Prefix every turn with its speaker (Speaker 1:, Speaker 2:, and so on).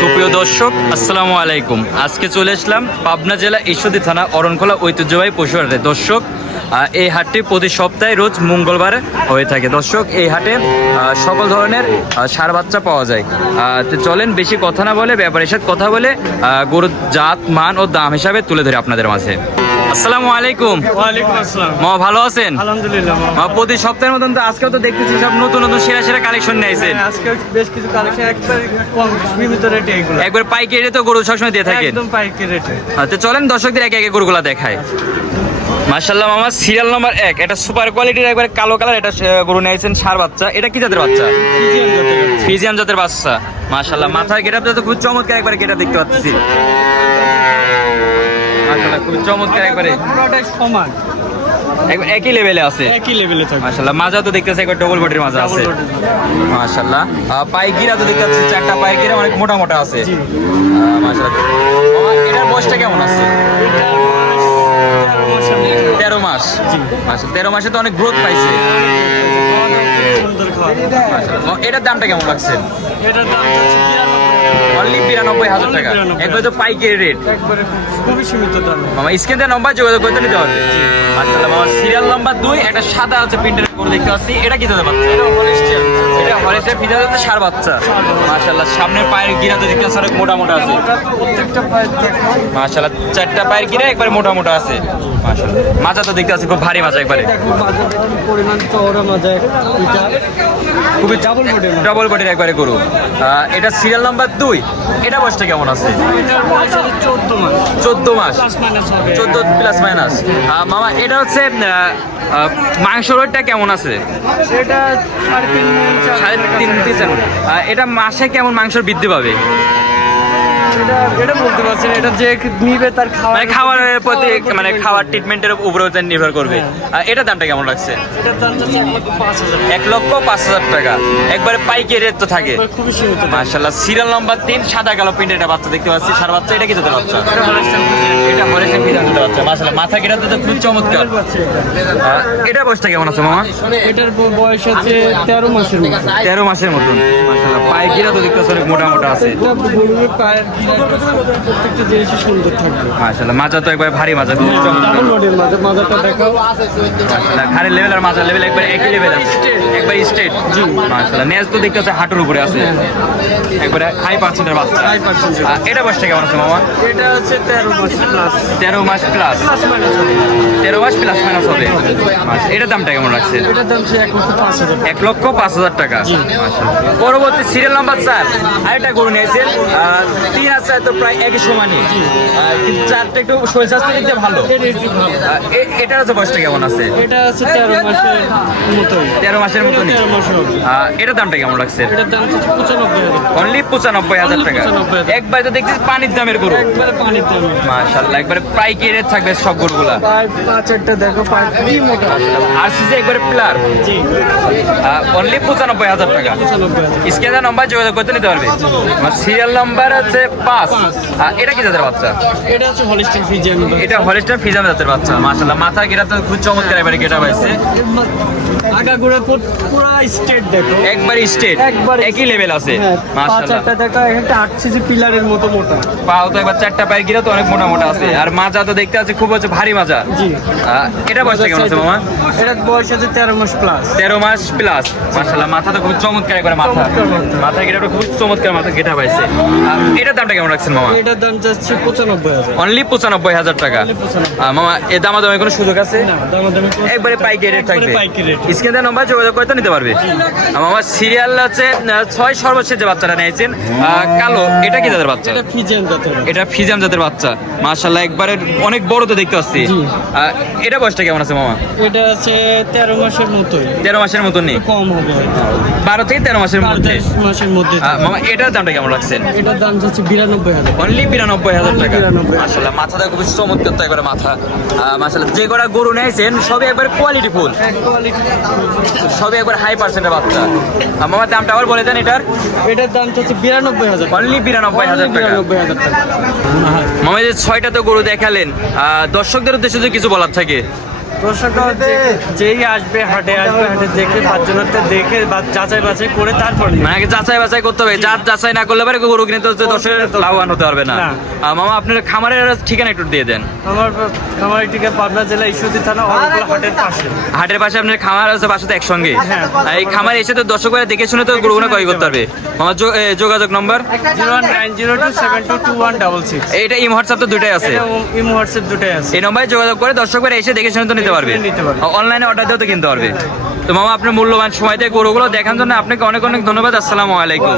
Speaker 1: সুপ্রিয় দর্শক, আসসালামু আলাইকুম। আজকে চলে আসলাম পাবনা জেলা ঈশ্বরদী থানা অরণখোলা ঐতিহ্যবাহী পশুহাটে। দর্শক এই হাটটি প্রতি সপ্তাহে রোজ মঙ্গলবার হয়ে থাকে। দর্শক এই হাটে সকল ধরনের ষাঁড় বাচ্চা পাওয়া যায়। তো চলেন বেশি কথা না বলে ব্যাপারের সাথে কথা বলে গরুর জাত মান ও দাম হিসাবে তুলে ধরে আপনাদের মাঝে। আসসালামু আলাইকুম।
Speaker 2: ওয়ালাইকুম আসসালাম।
Speaker 1: মা ভালো আছেন?
Speaker 2: আলহামদুলিল্লাহ
Speaker 1: মা প্রতি সপ্তাহের মতন তো আজকেও তো দেখতেছি সব নতুন নতুন সেরা সেরা কালেকশন নিয়েছেন
Speaker 2: হ্যাঁ, আজকে বেশ কিছু কালেকশন একবার কম সীমিত রেটে এগুলো।
Speaker 1: একবার পাইকারি তো গরু সবসময় দিয়ে থাকেন।
Speaker 2: একদম পাইকারি রেটে
Speaker 1: তো চলেন দর্শকদের একে একে গরুগুলা দেখায় মার্শাল্লাহ মামা সিরিয়াল নাম্বার এক। এটা সুপার কোয়ালিটির একবার কালো কালার এটা গরু নিয়েছেন সার বাচ্চা। এটা কি জাতের বাচ্চা? ফিজিয়ান জাতের। বাচ্চা। মার্শাল্লাহ মাথায় গেটাপ তো খুব চমৎকার একবারে গেটাপ দেখতে পাচ্ছি। মার্শাল্লাহ খুব চমৎকার একবারে।
Speaker 2: সমান।
Speaker 1: একবার একই লেভেলে আছে।
Speaker 2: একই লেভেলে
Speaker 1: মাজা তো দেখতেছে ডবল বডির মাজা আছে। তো পাচ্ছি চারটা পাইকিরা অনেক মোটা মোটা আছে।
Speaker 2: জি।
Speaker 1: মার্শাল্লাহ এটার বয়সটা কেমন আছে? মাস? আচ্ছা তেরো মাসে তো অনেক গ্রোথ পাইছে। এটার দামটা কেমন লাগছে?
Speaker 2: এটার দাম যাচ্ছে 92
Speaker 1: অনলি বিরানব্বই হাজার টাকা।
Speaker 2: 92,000
Speaker 1: একবার তো পাইকারি রেট
Speaker 2: একবারে খুব- খুবই সীমিত দাম।
Speaker 1: মামা স্ক্রিন দিয়ে নম্বর যোগাযোগ করতে নিতে মামা সিরিয়াল নাম্বার দুই সাদা আছে প্রিন্টের করে দেখতে পাচ্ছি। এটা কি দাদা বাচ্চা? এটা হলিস্টিয়ান এটা হলিস্টিয়ান ফিদা যাচ্ছে সার বাচ্চা। মাশাআল্লাহ সামনের পায়ের গিরা তো দেখতে পাচ্ছি অনেক মোটা মোটা আছে।
Speaker 2: ওটা প্রত্যেকটা পায়ের
Speaker 1: মাশাআল্লাহ চারটা পায়ের গিরা একবারে মোটা মোটা আছে। মাশাআল্লাহ মাজা তো দেখতে পাচ্ছি খুব ভারী মাজা একবারে।
Speaker 2: পরিমাণ চওড়া এটা
Speaker 1: খুবই
Speaker 2: ডাবল বডির মাঝে
Speaker 1: বডির একবারে আহ, এটা সিরিয়াল নাম্বার দুই। এটা বয়সটা কেমন আছে?
Speaker 2: এটার বয়স হচ্ছে 14 মাস।
Speaker 1: চোদ্দ মাস চোদ্দ প্লাস মাইনাস মামা এটা হচ্ছে মাংসর মাংস রেটটা কেমন আছে?
Speaker 2: এটা সাড়ে তিন
Speaker 1: সাড়ে তিন এটা মাসে কেমন মাংসের বৃদ্ধি পাবে?
Speaker 2: এটা এটা বলতে পারছেন এটা যে নিবে তার খাওয়া
Speaker 1: মানে খাবারের প্রতি মানে খাওয়ার ট্রিটমেন্টের উপরে হচ্ছে নির্ভর করবে।
Speaker 2: হ্যাঁ।
Speaker 1: আহ, এটার দামটা কেমন লাগছে
Speaker 2: এটার দাম যাচ্ছে এক লক্ষ পাঁচ হাজার।
Speaker 1: টাকা। একবারে পাইকারি রেট তো থাকে।
Speaker 2: খুবই সীমিত। দাম।
Speaker 1: সিরিয়াল নাম্বার তিন সাদা কালো প্রিন্টের একটা বাচ্চা দেখতে পাচ্ছি। সার বাচ্চা এটা কি জাতের বাচ্চা? এটা হরেছেন কি বাচ্চা মাথা কেটে তো খুব চমৎকার।
Speaker 2: এটা।
Speaker 1: বয়সটা কেমন আছে মামা?
Speaker 2: এটার বয়স আছে তেরো মাসের
Speaker 1: তেরো মাসের মতন পায়ে তো দেখতে অনেক মোটা মোটা আছে।
Speaker 2: এটা প্রত্যেকটা জিনিসই সুন্দর থাকবে
Speaker 1: মার্শাল্লাহ মাজা তো একবার ভারী মাজা খুব
Speaker 2: ডাবল বডির মাঝে মাজাটা দেখাও।
Speaker 1: মাশাআল্লাহ ঘাড়ের লেভেল আর মাথার লেভেল একবার একই লেভেল আছে। একবার স্ট্রেট জি। মাশাআল্লাহ নেজ তো দেখতে হচ্ছে হাঁটুর উপরে আছে। একবারে হাই পার্সেন্টের বাচ্চা।
Speaker 2: Percent
Speaker 1: এটা বয়সটা কেমন আছে মামা?
Speaker 2: এটা হচ্ছে তেরো মাস প্লাস
Speaker 1: তেরো মাস প্লাস
Speaker 2: প্লাস মাইনাস হবে।
Speaker 1: তেরো মাস প্লাস মাইনাস হবে। এটার দামটা কেমন রাখছে?
Speaker 2: এটার দাম হচ্ছে এক লক্ষ পাঁচ হাজার
Speaker 1: এক লক্ষ পাঁচ হাজার টাকা। মাশাআল্লাহ। পরবর্তী সিরিয়াল নাম্বার চার আরেকটা গরু নিয়েছেন। তিন আছে তো প্রায় একই সমানই। কিন্তু চারটা একটু শরীর স্বাস্থ্য দিক ভালো।
Speaker 2: এটা
Speaker 1: হচ্ছে বয়সটা কেমন আছে?
Speaker 2: এটা হচ্ছে তেরো মাসের মতোই।
Speaker 1: তেরো মাসের আহ, এটার দামটা কেমন লাগছে?
Speaker 2: এটার দাম হচ্ছে পঁচানব্বই
Speaker 1: অনলি পঁচানব্বই হাজার টাকা। একবার তো দেখছি পানির দামের গরু।
Speaker 2: একবারে পানির দাম।
Speaker 1: মাশাল্লাহ একবারে পাইকারি রেট থাকবে সব গরুগুলা?
Speaker 2: পাঁচ একটা দেখো পাইপ কি মোটা?
Speaker 1: আর সিজে একবারে প্লার অনলি পঁচানব্বই হাজার টাকা। স্ক্যানার নাম্বার যোগাযোগ করতে নিতে পারবে। আমার সিরিয়াল নাম্বার আছে পাঁচ এটা কি জাতের বাচ্চা?
Speaker 2: এটা হচ্ছে হলিস্টার ফিজিয়ান
Speaker 1: এটা হলিস্টার ফিজাম জাতের বাচ্চা মাশাআল্লাহ। মাথা গেটা তো খুব চমৎকার এবারে গেটা পাইছে।
Speaker 2: আগাগোড়া পুরো স্টেট দেখো।
Speaker 1: একবার স্টেট
Speaker 2: একবার
Speaker 1: একই লেভেল আছে?
Speaker 2: হ্যাঁ, পাঁচ দেখো একটা আট সিজি পিলারের মতো মোটা।
Speaker 1: পাও তো একবার চারটা পায়ের গিরা তো অনেক মোটা মোটা আছে। আর মাজা তো দেখতে আছে খুব হচ্ছে ভারী মাজা।
Speaker 2: জি।
Speaker 1: এটা বয়সটা কেমন আছে মামা?
Speaker 2: এটার বয়স আছে তেরো মাস প্লাস
Speaker 1: তেরো মাস প্লাস মার্শাল্লাহ মাথা তো খুব চমৎকার একবার মাথা।
Speaker 2: মাথা।
Speaker 1: কেটে খুব চমৎকার মাথা কেটা পাইছে। এটার দামটা কেমন রাখছেন মামা?
Speaker 2: এটার দাম যাচ্ছে পঁচানব্বই হাজার।
Speaker 1: অনলি পঁচানব্বই হাজার টাকা।
Speaker 2: Only 95,000
Speaker 1: আহ, মামা এ দামা দামে কোনো সুযোগ আছে?
Speaker 2: না দামাদামি
Speaker 1: একবারে পাইকারি রেট থাকবে।
Speaker 2: পাইকারি রেট
Speaker 1: স্ক্রিনের নাম্বার যোগাযোগ করতে নিতে পারবে। আর মামা সিরিয়াল আছে আহ, ছয় সর্বশেষ যে বাচ্চাটা নিয়েছেন কালো এটা কি তাদের বাচ্চা?
Speaker 2: এটা ফিজিয়ান জাতের
Speaker 1: ফিজাম জাতের বাচ্চা। মার্শাল্লাহ একবারে অনেক বড় তো দেখতে পাচ্ছি। এটা বয়সটা কেমন আছে মামা?
Speaker 2: এটা আছে তেরো মাসের মতোই।
Speaker 1: তেরো মাসের মতন নেই?
Speaker 2: কম হবে
Speaker 1: বারো থেকে তেরো মাসের মধ্যে?
Speaker 2: মাসের মধ্যে
Speaker 1: মামা এটার দামটা কেমন রাখছেন?
Speaker 2: এটার দাম যাচ্ছে বিরানব্বই হাজার।
Speaker 1: অনলি বিরানব্বই হাজার টাকা।
Speaker 2: 99,000
Speaker 1: মাসাল্লাহ মাথাটা খুব চমৎকার তো একবারে মাথা। মাসাল্লাহ যে কটা গরু নিয়েছেন সবই একবার কোয়ালিটি ফুল
Speaker 2: কোয়ালিটি
Speaker 1: সবই একবার হাই পার্সেন্টের বাচ্চা। আর মামার দামটা আবার বলে দেন এটার।
Speaker 2: এটার দাম হচ্ছে বিরানব্বই হাজার
Speaker 1: অনলি বিরানব্বই হাজার
Speaker 2: বিরানব্বই হাজার টাকা।
Speaker 1: মামা যে ছয়টা তো গরু দেখালেন দর্শকদের উদ্দেশ্যে যদি কিছু বলার থাকে?
Speaker 2: দর্শকরা যেই আসবে হাটে আসবে হাটে দেখে পাঁচজনতে দেখে যাচাই বাছাই করে তারপর।
Speaker 1: মানে আগে যাচাই বাছাই করতে হবে। জাত যাচাই না করলে পারে গরু কিনে তো দশের লাভবান হতে পারবে না।
Speaker 2: না।
Speaker 1: মামা আপনার খামারের ঠিকানা একটু দিয়ে দেন।
Speaker 2: আমার আমার এটিকে পাবনা জেলা ঈশ্বরদী থানা অরণকুলা হাটের পাশে।
Speaker 1: হাটের পাশে আপনার খামার আছে পাশে তো একসঙ্গে
Speaker 2: হ্যাঁ।
Speaker 1: এই খামার এসে তো দর্শক ভাইরা দেখে শুনে তো গরুগুলো ক্রয় করতে পারবে। মামা যোগাযোগ নম্বর?
Speaker 2: Zero one nine zero two seven two two one double six.
Speaker 1: এইটা ইম হোয়াটসঅ্যাপ তো দুটাই আছে।
Speaker 2: ইমো হোয়াটসঅ্যাপ দুটাই আছে।
Speaker 1: এই নম্বরে যোগাযোগ করে দর্শক ভাইরা এসে দেখে শুনে তো নিতে পারবে। অনলাইনে অর্ডার দিয়েও তো কিনতে পারবে। তো মামা আপনার মূল্যবান সময় থেকে গরুগুলো দেখার জন্য আপনাকে অনেক অনেক ধন্যবাদ। আসসালামু আলাইকুম।